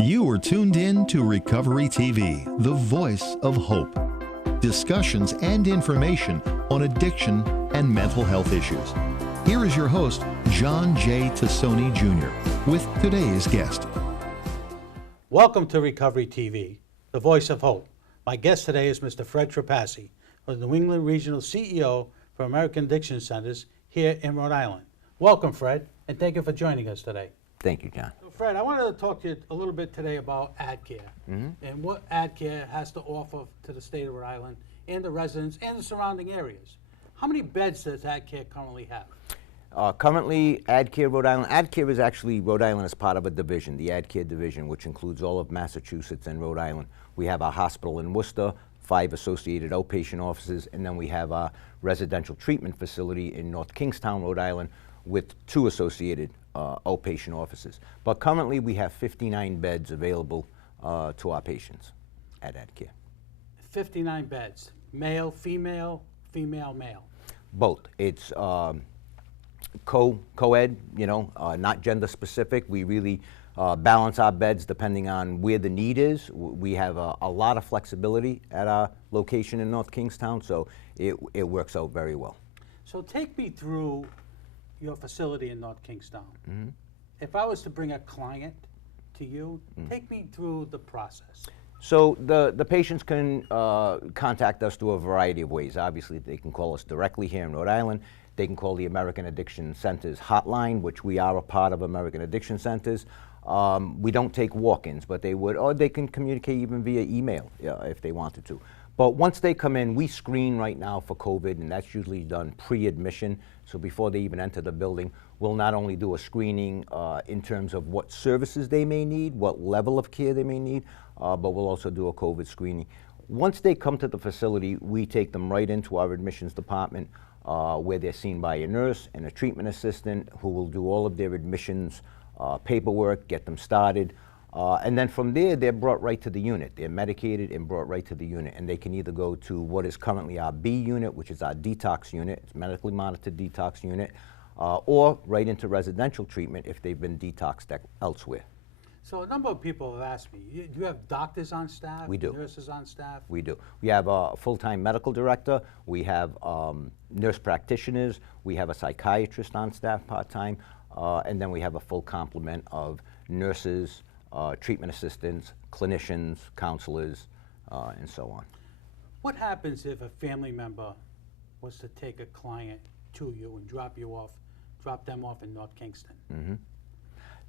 You are tuned in to Recovery TV, the voice of hope. Discussions and information on addiction and mental health issues. Here is your host, John J. Tassoni Jr., with today's guest. Welcome to Recovery TV, the voice of hope. My guest today is Mr. Fred Trepassi, the New England Regional CEO for American Addiction Centers here in Rhode Island. Welcome, Fred, and thank you for joining us today. Thank you, John. So, Fred, I wanted to talk to you a little bit today about Adcare and what Adcare has to offer to the state of Rhode Island and the residents and the surrounding areas. How many beds does Adcare currently have? Currently, Adcare Rhode Island. Adcare is actually Rhode Island as part of a division, the Adcare division, which includes all of Massachusetts and Rhode Island. We have our hospital in Worcester, 5 associated outpatient offices, and then we have our residential treatment facility in North Kingstown, Rhode Island, with 2 associated outpatient offices. But currently, we have 59 beds available to our patients at Adcare. 59 beds, male, female, female, male. Both. It's co-ed, not gender specific. We really balance our beds depending on where the need is. We have a lot of flexibility at our location in North Kingstown, so it works out very well. So take me through your facility in North Kingstown. If I was to bring a client to you, take me through the process. So the patients can contact us through a variety of ways. Obviously, they can call us directly here in Rhode Island. They can call the American Addiction Centers hotline, which we are a part of American Addiction Centers. We don't take walk-ins, but they would, or they can communicate even via email if they wanted to. But once they come in, we screen right now for COVID, and that's usually done pre-admission. So before they even enter the building, we'll not only do a screening in terms of what services they may need, what level of care they may need, but we'll also do a COVID screening. Once they come to the facility, we take them right into our admissions department where they're seen by a nurse and a treatment assistant who will do all of their admissions paperwork, get them started. And then from there, they're brought right to the unit. They're medicated and brought right to the unit. And they can either go to what is currently our B unit, which is our detox unit. It's medically monitored detox unit, or right into residential treatment if they've been detoxed elsewhere. So a number of people have asked me, do you have doctors on staff? We do. Nurses on staff? We do. We have a full-time medical director. We have nurse practitioners. We have a psychiatrist on staff part-time. And then we have a full complement of nurses, treatment assistants, clinicians, counselors, and so on. What happens if a family member was to take a client to you and drop them off in North Kingston?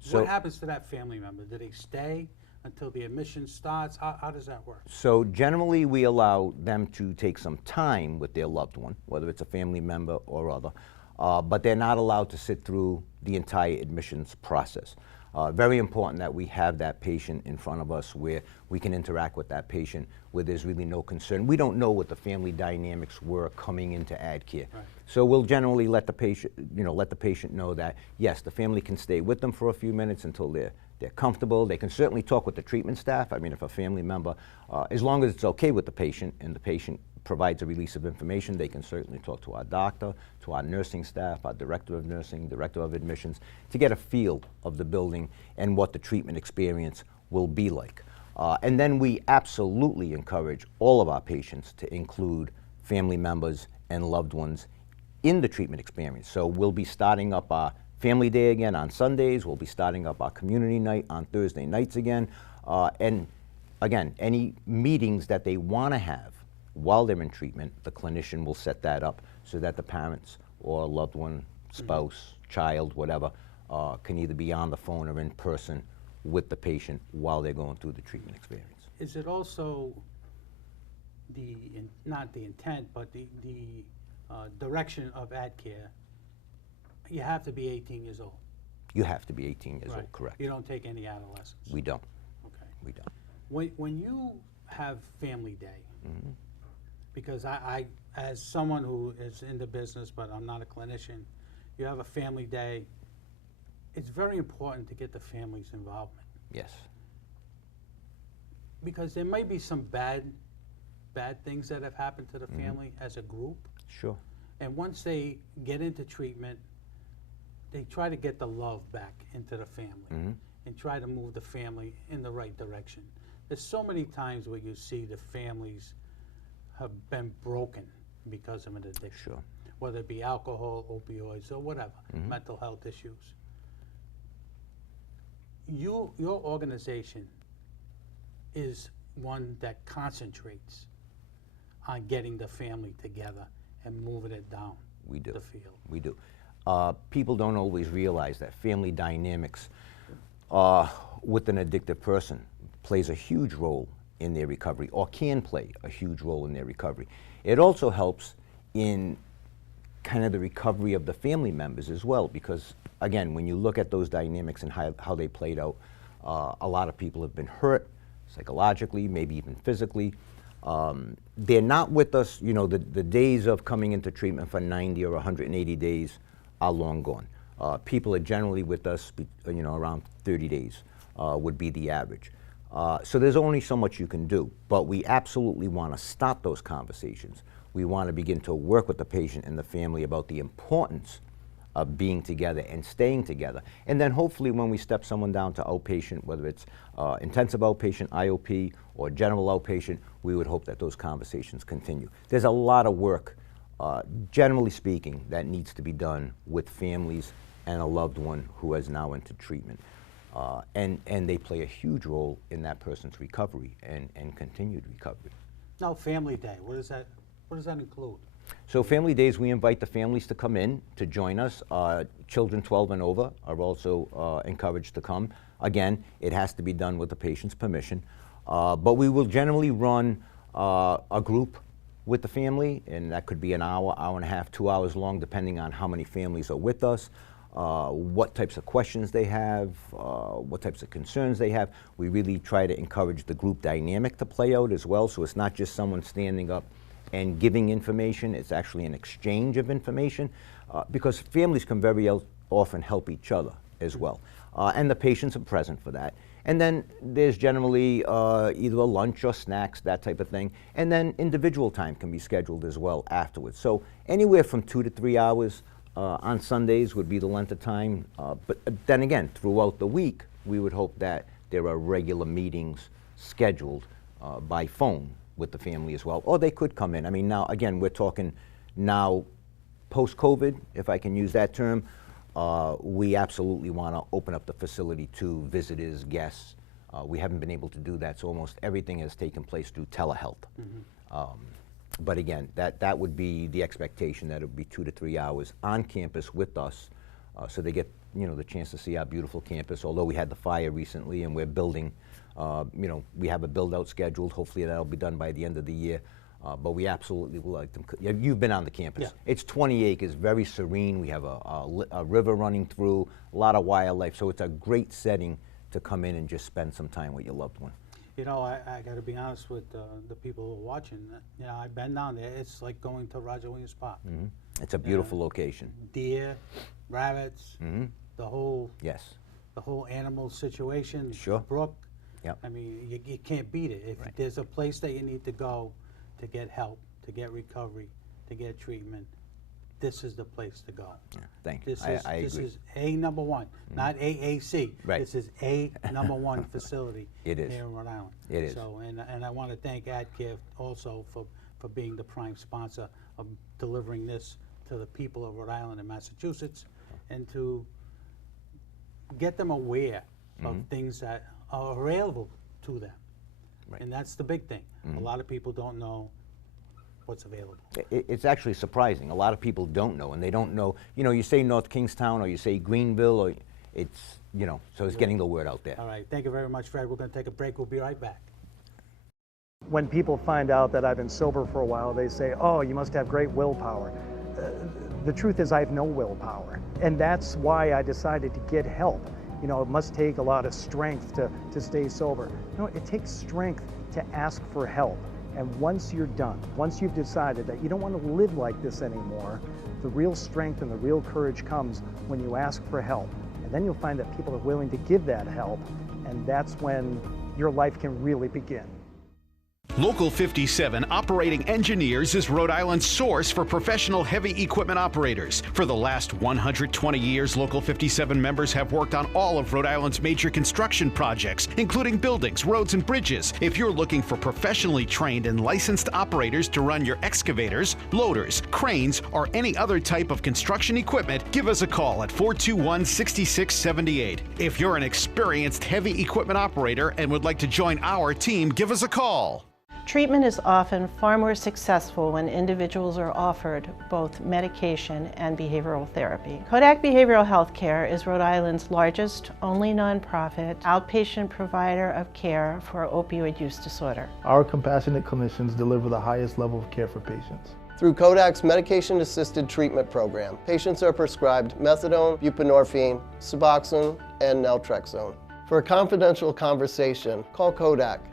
So what happens to that family member? Do they stay until the admission starts? How does that work? So generally we allow them to take some time with their loved one, whether it's a family member or other, but they're not allowed to sit through the entire admissions process. Very important that we have that patient in front of us where we can interact with that patient where there's really no concern. We don't know what the family dynamics were coming into Adcare. Right. So we'll generally let the patient, know that, yes, the family can stay with them for a few minutes until they're comfortable. They can certainly talk with the treatment staff. I mean, if a family member, as long as it's okay with the patient and the patient provides a release of information, they can certainly talk to our doctor, to our nursing staff, our director of nursing, director of admissions, to get a feel of the building and what the treatment experience will be like. And then we absolutely encourage all of our patients to include family members and loved ones in the treatment experience. So we'll be starting up our family day again on Sundays. We'll be starting up our community night on Thursday nights again. And again, any meetings that they want to have while they're in treatment, the clinician will set that up so that the parents or loved one, spouse, child, whatever, can either be on the phone or in person with the patient while they're going through the treatment experience. Is it also not the intent, but the direction of Adcare, you have to be 18 years old? You have to be 18 years old, correct. You don't take any adolescents? We don't. Okay. We don't. When you have family day, because I, as someone who is in the business, but I'm not a clinician, you have a family day, it's very important to get the family's involvement. Yes. Because there may be some bad things that have happened to the family as a group. Sure. And once they get into treatment, they try to get the love back into the family. and try to move the family in the right direction. There's so many times where you see the families have been broken because of an addiction, Sure. whether it be alcohol, opioids, or whatever, mental health issues. Your organization is one that concentrates on getting the family together and moving it down the field. We do. People don't always realize that family dynamics with an addictive person plays a huge role in their recovery, or can play a huge role in their recovery. It also helps in kind of the recovery of the family members as well, because again, when you look at those dynamics and how they played out, a lot of people have been hurt psychologically, maybe even physically. They're not with us, you know, the days of coming into treatment for 90 or 180 days are long gone. People are generally with us, you know, around 30 days would be the average. So there's only so much you can do, but we absolutely want to stop those conversations. We want to begin to work with the patient and the family about the importance of being together and staying together. And then hopefully when we step someone down to outpatient, whether it's intensive outpatient, IOP, or general outpatient, we would hope that those conversations continue. There's a lot of work, generally speaking, that needs to be done with families and a loved one who is now into treatment. And they play a huge role in that person's recovery and continued recovery. Now, Family Day, what does that include? So Family Days, we invite the families to come in to join us. Children 12 and over are also encouraged to come. Again, it has to be done with the patient's permission. But we will generally run a group with the family, and that could be an hour, hour and a half, 2 hours long, depending on how many families are with us, what types of questions they have, what types of concerns they have. We really try to encourage the group dynamic to play out as well, so it's not just someone standing up and giving information, it's actually an exchange of information, because families can very often help each other as well. And the patients are present for that. And then there's generally either a lunch or snacks, that type of thing. And then individual time can be scheduled as well afterwards. So anywhere from 2 to 3 hours on Sundays would be the length of time. But then again, throughout the week, we would hope that there are regular meetings scheduled by phone with the family as well, or they could come in. I mean, now, again, we're talking now post-COVID, if I can use that term. We absolutely want to open up the facility to visitors, guests. We haven't been able to do that, so almost everything has taken place through telehealth. But again, that would be the expectation, that it would be 2 to 3 hours on campus with us, so they get, you know, the chance to see our beautiful campus. Although we had the fire recently and we're building, you know, we have a build-out scheduled. Hopefully that'll be done by the end of the year. But we absolutely would like them. You've been on the campus. Yeah. It's 20 acres, very serene. We have a river running through, a lot of wildlife. So it's a great setting to come in and just spend some time with your loved one. You know, I got to be honest with the people who are watching. You know, I've been down there. It's like going to Roger Williams Park. It's a beautiful location. Deer, rabbits, the whole animal situation. Sure. The brook. Yep. I mean, you can't beat it. If there's a place that you need to go to get help, to get recovery, to get treatment, this is the place to go. Yeah, thank you. I agree. This is A number one, not AAC. Right. This is A number one facility It is. here in Rhode Island. It is. So, and I want to thank Adcare also for being the prime sponsor of delivering this to the people of Rhode Island and Massachusetts, and to get them aware of things that are available to them. Right. And that's the big thing. A lot of people don't know what's available. It's actually surprising. A lot of people don't know, and they don't know. You know, you say North Kingstown or you say Greenville, or it's, you know, so it's getting the word out there. All right. Thank you very much, Fred. We're going to take a break. We'll be right back. When people find out that I've been sober for a while, they say, oh, you must have great willpower. The truth is I have no willpower, and that's why I decided to get help. You know, it must take a lot of strength to stay sober. No, it takes strength to ask for help. And once you're done, once you've decided that you don't want to live like this anymore, the real strength and the real courage comes when you ask for help. And then you'll find that people are willing to give that help, and that's when your life can really begin. Local 57 Operating Engineers is Rhode Island's source for professional heavy equipment operators. For the last 120 years, Local 57 members have worked on all of Rhode Island's major construction projects, including buildings, roads, and bridges. If you're looking for professionally trained and licensed operators to run your excavators, loaders, cranes, or any other type of construction equipment, give us a call at 421-6678. If you're an experienced heavy equipment operator and would like to join our team, give us a call. Treatment is often far more successful when individuals are offered both medication and behavioral therapy. Kodak Behavioral Health Care is Rhode Island's largest, only nonprofit, outpatient provider of care for opioid use disorder. Our compassionate clinicians deliver the highest level of care for patients. Through Kodak's medication-assisted treatment program, patients are prescribed methadone, buprenorphine, Suboxone, and naltrexone. For a confidential conversation, call Kodak.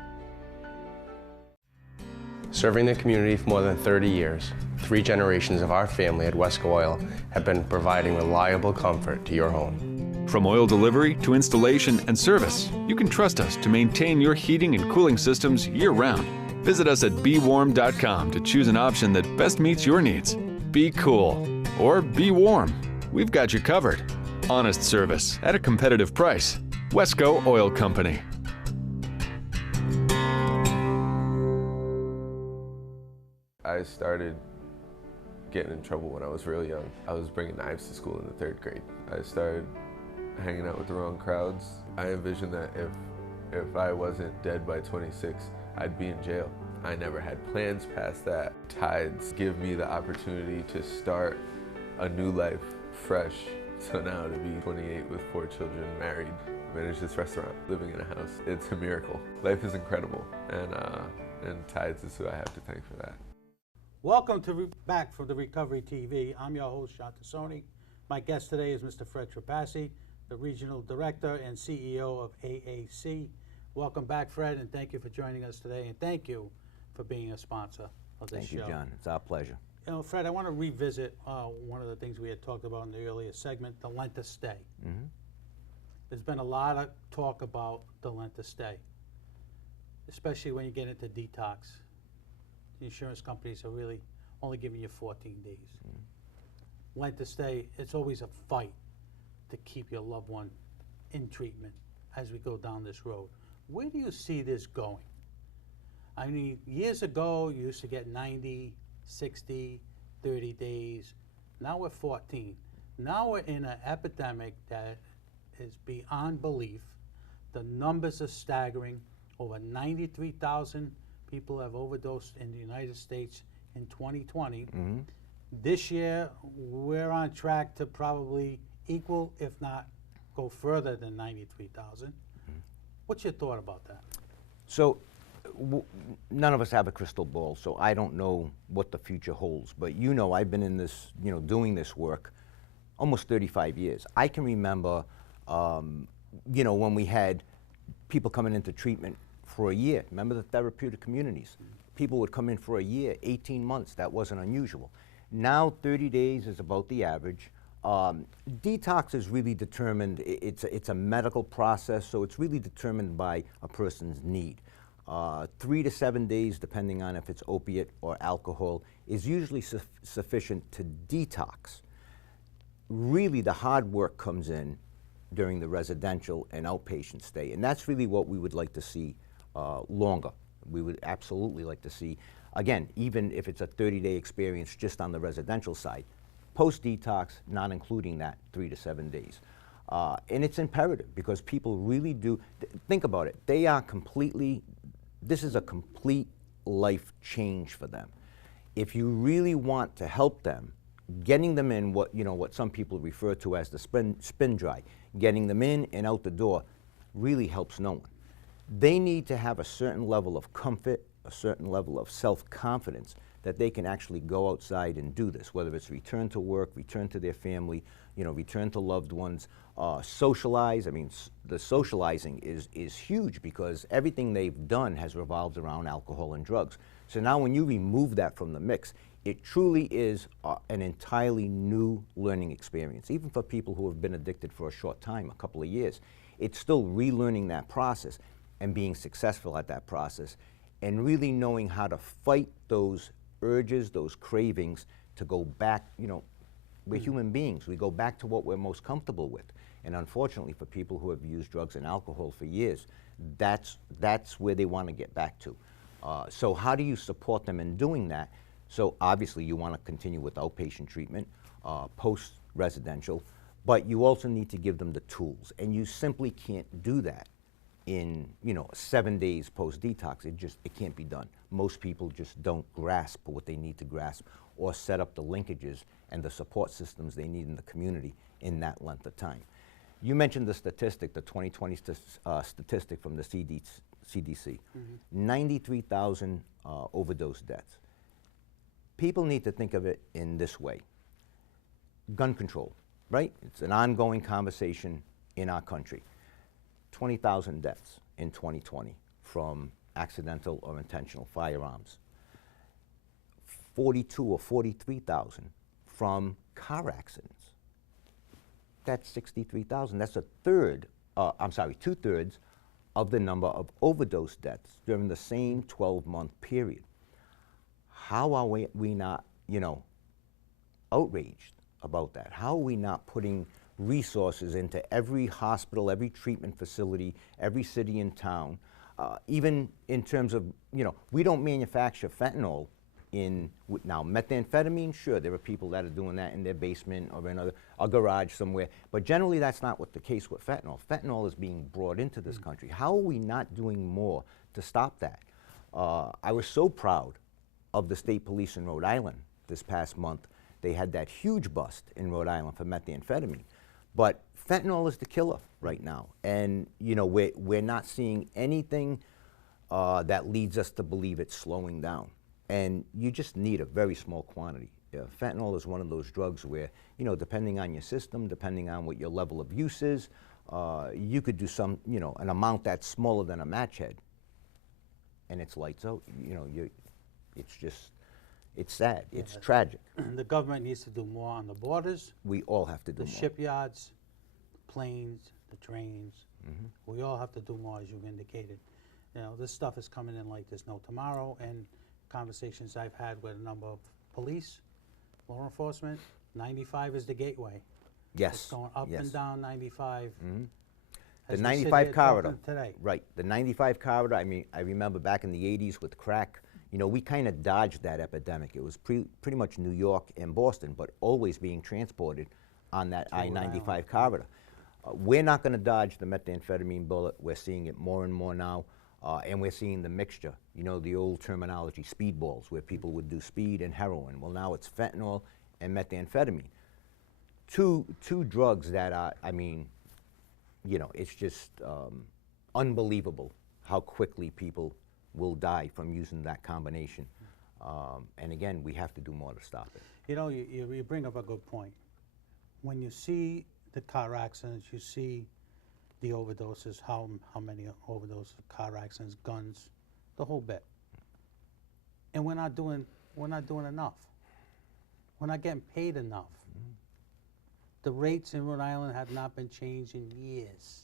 Serving the community for more than 30 years, 3 generations of our family at Wesco Oil have been providing reliable comfort to your home. From oil delivery to installation and service, you can trust us to maintain your heating and cooling systems year-round. Visit us at bewarm.com to choose an option that best meets your needs. Be cool or be warm. We've got you covered. Honest service at a competitive price. Wesco Oil Company. I started getting in trouble when I was real young. I was bringing knives to school in the 3rd grade. I started hanging out with the wrong crowds. I envisioned that if I wasn't dead by 26, I'd be in jail. I never had plans past that. Tides give me the opportunity to start a new life fresh. So now to be 28 with 4 children, married, manage this restaurant, living in a house, it's a miracle. Life is incredible, and Tides is who I have to thank for that. Welcome back from the Recovery TV. I'm your host, John Tassoni. My guest today is Mr. Fred Trepassi, the Regional Director and CEO of AAC. Welcome back, Fred, and thank you for joining us today, and thank you for being a sponsor of this show. Thank you, John. It's our pleasure. You know, Fred, I want to revisit one of the things we had talked about in the earlier segment, the length of stay. Mm-hmm. There's been a lot of talk about the length of stay, especially when you get into detox. The insurance companies are really only giving you 14 days. Mm-hmm. Length of stay, it's always a fight to keep your loved one in treatment as we go down this road. Where do you see this going? I mean, years ago, you used to get 90, 60, 30 days. Now we're 14. Now we're in an epidemic that is beyond belief. The numbers are staggering. Over 93,000 people have overdosed in the United States in 2020. Mm-hmm. This year, we're on track to probably equal, if not go further than 93,000. Mm-hmm. What's your thought about that? So, none of us have a crystal ball, so I don't know what the future holds. But you know, I've been in this, doing this work almost 35 years. I can remember, when we had people coming into treatment for a year. Remember the therapeutic communities? People would come in for a year, 18 months. That wasn't unusual. Now 30 days is about the average. Detox is really determined, it's a medical process, so it's really determined by a person's need. 3 to 7 days, depending on if it's opiate or alcohol, is usually sufficient to detox. Really, the hard work comes in during the residential and outpatient stay, and that's really what we would like to see longer. We would absolutely like to see, again, even if it's a 30-day experience just on the residential side, post-detox, not including that 3 to 7 days. And it's imperative because people really do, think about it, they are completely, this is a complete life change for them. If you really want to help them, getting them in what some people refer to as the spin dry, getting them in and out the door really helps no one. They need to have a certain level of comfort, a certain level of self-confidence that they can actually go outside and do this, whether it's return to work, return to their family, return to loved ones, socialize. I mean, the socializing is huge because everything they've done has revolved around alcohol and drugs. So now when you remove that from the mix, it truly is an entirely new learning experience. Even for people who have been addicted for a short time, a couple of years, it's still relearning that process and being successful at that process. and really knowing how to fight those urges, those cravings to go back, you know, we're human beings. We go back to what we're most comfortable with. And unfortunately, for people who have used drugs and alcohol for years, that's where they want to get back to. So how do you support them in doing that? So obviously you want to continue with outpatient treatment, post-residential, but you also need to give them the tools. And you simply can't do that in, you know, 7 days post-detox. It can't be done. Most people just don't grasp what they need to grasp or set up the linkages and the support systems they need in the community in that length of time. You mentioned the statistic, the 2020 statistic from the CDC, 93,000 overdose deaths. People need to think of it in this way. Gun control, right? It's an ongoing conversation in our country. 20,000 deaths in 2020 from accidental or intentional firearms. 42 or 43,000 from car accidents. That's 63,000. That's a third, two-thirds of the number of overdose deaths during the same 12-month period. How are we not, you know, outraged about that? How are we not putting resources into every hospital, every treatment facility, every city and town, even in terms of, you know, we don't manufacture fentanyl in, now methamphetamine, sure, there are people that are doing that in their basement or in a garage somewhere, but generally that's not what the case with fentanyl. Fentanyl is being brought into this country. How are we not doing more to stop that? I was so proud of the state police in Rhode Island this past month. They had that huge bust in Rhode Island for methamphetamine. But fentanyl is the killer right now. And you know, we're not seeing anything that leads us to believe it's slowing down. And you just need a very small quantity. Fentanyl is one of those drugs where, you know, depending on your system, depending on what your level of use is, you could do some, you know, an amount that's smaller than a match head, and it's lights out. You know, it's just, it's sad. It's tragic. The government needs to do more on the borders. We all have to do the more. Shipyards, the planes, the trains. We all have to do more, as you indicated. You know, this stuff is coming in like there's no tomorrow, and conversations I've had with a number of police, law enforcement, 95 is the gateway. Yes. It's going up and down 95. The As we sit 95 here corridor. talking today. Right. The 95 corridor, I mean, I remember back in the 80s with crack, you know, we kind of dodged that epidemic. It was pretty much New York and Boston, but always being transported on that I-95 corridor. We're not going to dodge the methamphetamine bullet. We're seeing it more and more now. And we're seeing the mixture, you know, the old terminology, speedballs, where people would do speed and heroin. Well, now it's fentanyl and methamphetamine. Two drugs that are, I mean, you know, it's just unbelievable how quickly people will die from using that combination. And again, we have to do more to stop it. You know, you bring up a good point. When you see the car accidents, you see the overdoses, how many overdoses, car accidents, guns, the whole bit. And we're not doing enough. We're not getting paid enough. The rates in Rhode Island have not been changed in years.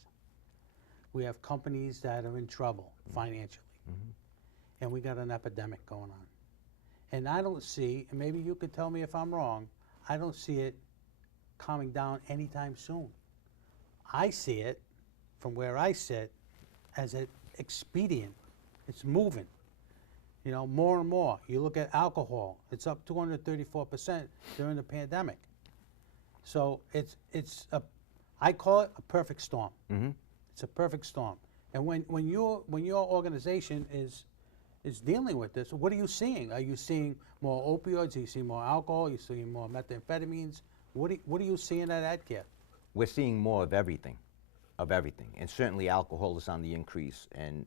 We have companies that are in trouble financially. And we got an epidemic going on. And I don't see, and maybe you could tell me if I'm wrong, I don't see it calming down anytime soon. I see it, from where I sit, as an expedient. It's moving. You know, more and more. You look at alcohol, it's up 234% during the pandemic. So I call it a perfect storm. It's a perfect storm. And when your organization is dealing with this, what are you seeing? Are you seeing more opioids? Are you seeing more alcohol? Are you seeing more methamphetamines? What are you seeing at Adcare? We're seeing more of everything. And certainly alcohol is on the increase. And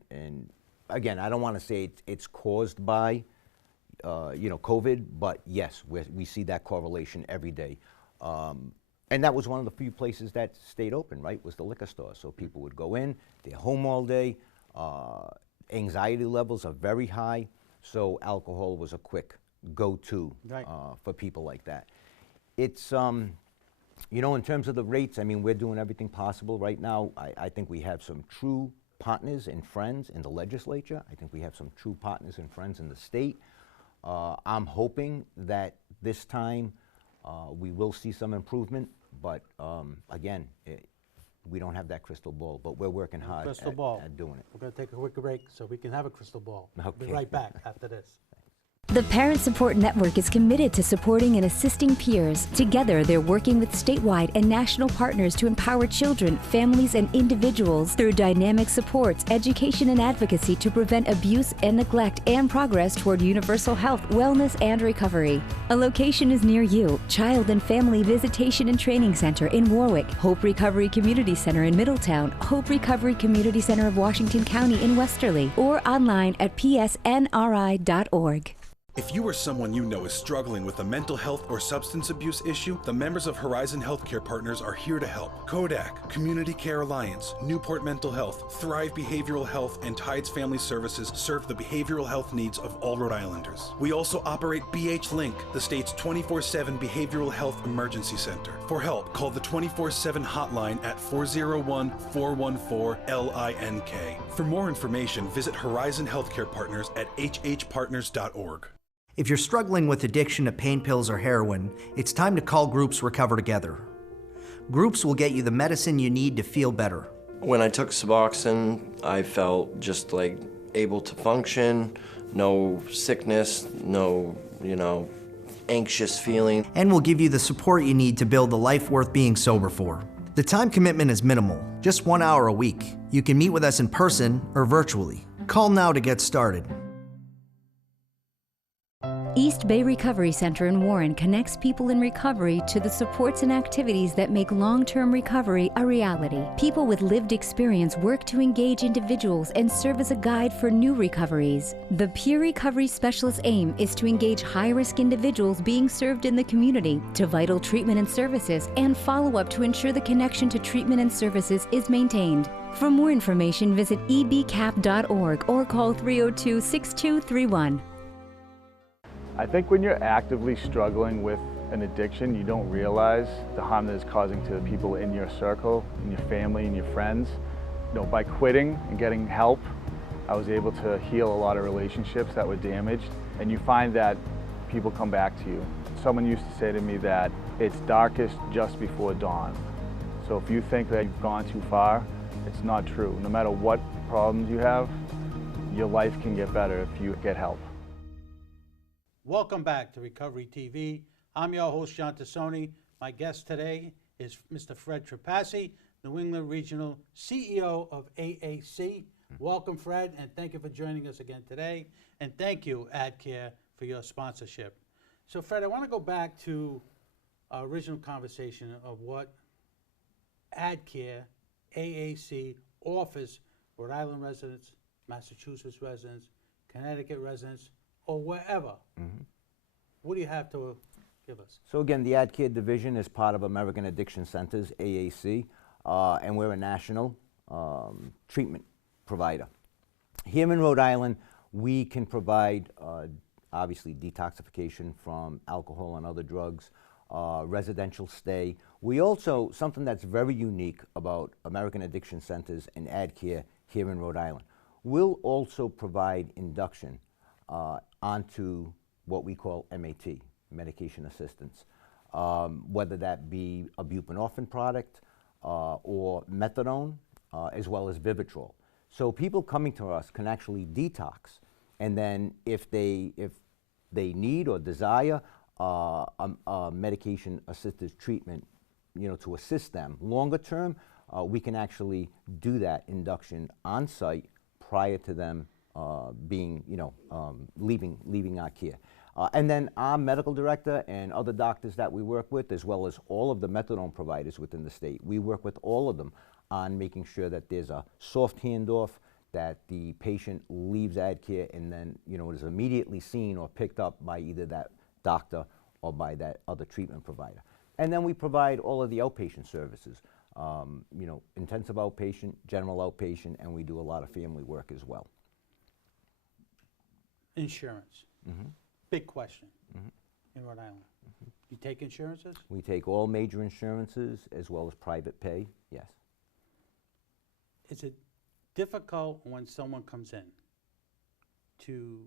again, I don't want to say it's caused by, you know, COVID, but yes, we see that correlation every day. And that was one of the few places that stayed open, right, was the liquor store. So people would go in, they're home all day, anxiety levels are very high, so alcohol was a quick go-to for people like that. It's, you know, in terms of the rates, I mean, we're doing everything possible right now. I think we have some true partners and friends in the legislature. I think we have some true partners and friends in the state. I'm hoping that this time we will see some improvement, but again, we don't have that crystal ball, but we're working hard at doing it. We're going to take a quick break so we can have a crystal ball. Okay. Be right back after this. The Parent Support Network is committed to supporting and assisting peers. Together, they're working with statewide and national partners to empower children, families, and individuals through dynamic supports, education, and advocacy to prevent abuse and neglect and progress toward universal health, wellness, and recovery. A location is near you. Child and Family Visitation and Training Center in Warwick, Hope Recovery Community Center in Middletown, Hope Recovery Community Center of Washington County in Westerly, or online at psnri.org. If you or someone you know is struggling with a mental health or substance abuse issue, the members of Horizon Healthcare Partners are here to help. Kodak, Community Care Alliance, Newport Mental Health, Thrive Behavioral Health, and Tides Family Services serve the behavioral health needs of all Rhode Islanders. We also operate BH Link, the state's 24/7 behavioral health emergency center. For help, call the 24/7 hotline at 401-414-LINK. For more information, visit Horizon Healthcare Partners at hhpartners.org. If you're struggling with addiction to pain pills or heroin, it's time to call Groups Recover Together. Groups will get you the medicine you need to feel better. When I took Suboxone, I felt just like able to function, no sickness, no, anxious feeling. And will give you the support you need to build the life worth being sober for. The time commitment is minimal, just 1 hour a week. You can meet with us in person or virtually. Call now to get started. East Bay Recovery Center in Warren connects people in recovery to the supports and activities that make long-term recovery a reality. People with lived experience work to engage individuals and serve as a guide for new recoveries. The Peer Recovery Specialist's aim is to engage high-risk individuals being served in the community to vital treatment and services and follow-up to ensure the connection to treatment and services is maintained. For more information, visit ebcap.org or call 302-6231. I think when you're actively struggling with an addiction, you don't realize the harm that it's causing to the people in your circle, in your family, and your friends. By quitting and getting help, I was able to heal a lot of relationships that were damaged, and you find that people come back to you. Someone used to say to me that it's darkest just before dawn. So if you think that you've gone too far, it's not true. No matter what problems you have, your life can get better if you get help. Welcome back to Recovery TV. I'm your host, John Tassoni. My guest today is Mr. Fred Trepassi, New England Regional CEO of AAC. Welcome, Fred, and thank you for joining us again today. And thank you, Adcare, for your sponsorship. So, Fred, I want to go back to our original conversation of what Adcare, AAC, offers Rhode Island residents, Massachusetts residents, Connecticut residents, or wherever. What do you have to give us? So again, the Adcare division is part of American Addiction Centers, AAC, and we're a national treatment provider. Here in Rhode Island, we can provide, obviously, detoxification from alcohol and other drugs, residential stay. We also, something that's very unique about American Addiction Centers and Adcare here in Rhode Island, we'll also provide induction onto what we call MAT, medication assistance, whether that be a buprenorphine product or methadone, as well as Vivitrol. So people coming to us can actually detox, and then if they need or desire a medication-assisted treatment, to assist them longer term, we can actually do that induction on site prior to them being, leaving our care. And then our medical director and other doctors that we work with, as well as all of the methadone providers within the state, we work with all of them on making sure that there's a soft handoff, that the patient leaves Adcare and then, is immediately seen or picked up by either that doctor or by that other treatment provider. And then we provide all of the outpatient services, intensive outpatient, general outpatient, and we do a lot of family work as well. Insurance. Big question in Rhode Island. You take insurances? We take all major insurances as well as private pay, yes. Is it difficult when someone comes in to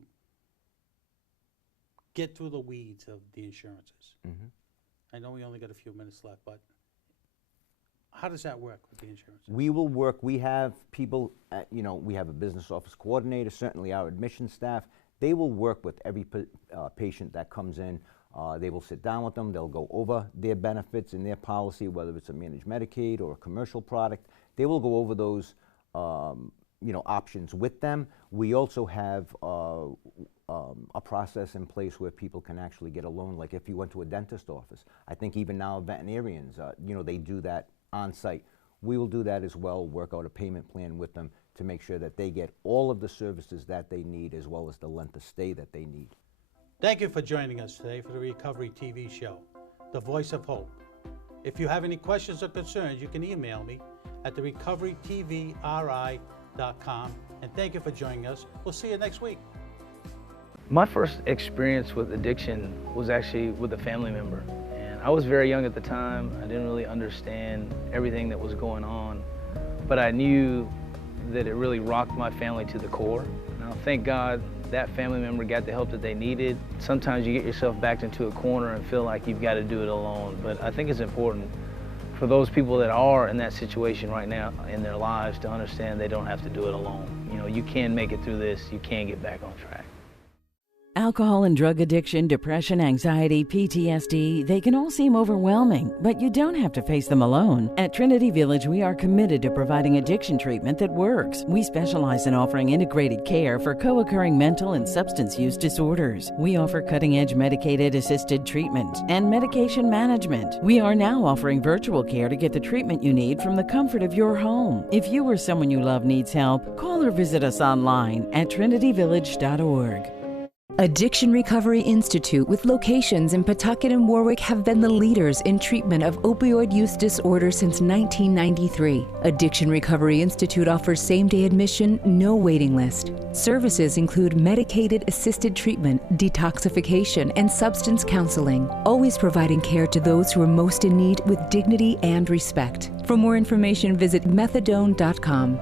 get through the weeds of the insurances? Mm-hmm. I know we only got a few minutes left, but how does that work with the insurance? We will work, we have people, we have a business office coordinator, certainly our admission staff. They will work with every patient that comes in. They will sit down with them, they'll go over their benefits and their policy, whether it's a managed Medicaid or a commercial product. They will go over those options with them. We also have a process in place where people can actually get a loan, like if you went to a dentist office. I think even now veterinarians, they do that on site. We will do that as well, work out a payment plan with them to make sure that they get all of the services that they need as well as the length of stay that they need. Thank you for joining us today for the Recovery TV show, The Voice of Hope. If you have any questions or concerns, you can email me at therecoverytvri.com. And thank you for joining us. We'll see you next week. My first experience with addiction was actually with a family member. And I was very young at the time. I didn't really understand everything that was going on. But I knew that it really rocked my family to the core. Now, thank God that family member got the help that they needed. Sometimes you get yourself backed into a corner and feel like you've got to do it alone. But I think it's important for those people that are in that situation right now in their lives to understand they don't have to do it alone. You can make it through this. You can get back on track. Alcohol and drug addiction, depression, anxiety, PTSD, they can all seem overwhelming, but you don't have to face them alone. At Trinity Village, we are committed to providing addiction treatment that works. We specialize in offering integrated care for co-occurring mental and substance use disorders. We offer cutting-edge medicated-assisted treatment and medication management. We are now offering virtual care to get the treatment you need from the comfort of your home. If you or someone you love needs help, call or visit us online at trinityvillage.org. Addiction Recovery Institute, with locations in Pawtucket and Warwick, have been the leaders in treatment of opioid use disorder since 1993. Addiction Recovery Institute offers same-day admission, no waiting list. Services include medicated-assisted treatment, detoxification, and substance counseling, always providing care to those who are most in need with dignity and respect. For more information, visit methadone.com.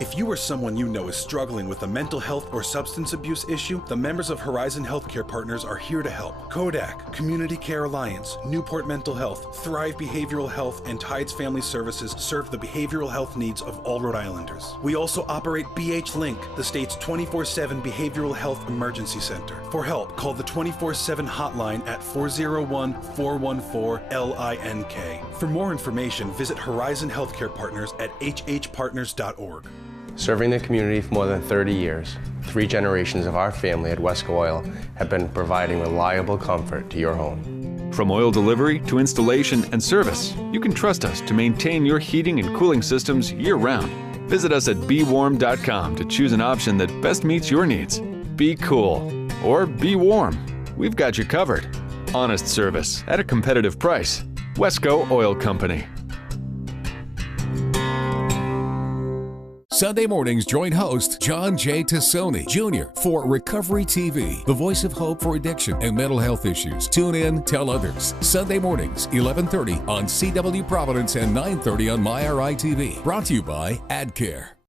If you or someone you know is struggling with a mental health or substance abuse issue, the members of Horizon Healthcare Partners are here to help. Kodak, Community Care Alliance, Newport Mental Health, Thrive Behavioral Health, and Tides Family Services serve the behavioral health needs of all Rhode Islanders. We also operate BH Link, the state's 24/7 behavioral health emergency center. For help, call the 24/7 hotline at 401-414-LINK. For more information, visit Horizon Healthcare Partners at hhpartners.org. Serving the community for more than 30 years, 3 generations of our family at Wesco Oil have been providing reliable comfort to your home. From oil delivery to installation and service, you can trust us to maintain your heating and cooling systems year-round. Visit us at bewarm.com to choose an option that best meets your needs. Be cool or be warm. We've got you covered. Honest service at a competitive price. Wesco Oil Company. Sunday mornings, join host John J. Tassoni Jr. for Recovery TV, the voice of hope for addiction and mental health issues. Tune in, tell others. Sunday mornings, 11:30 on CW Providence and 9:30 on MyRI TV. Brought to you by Adcare.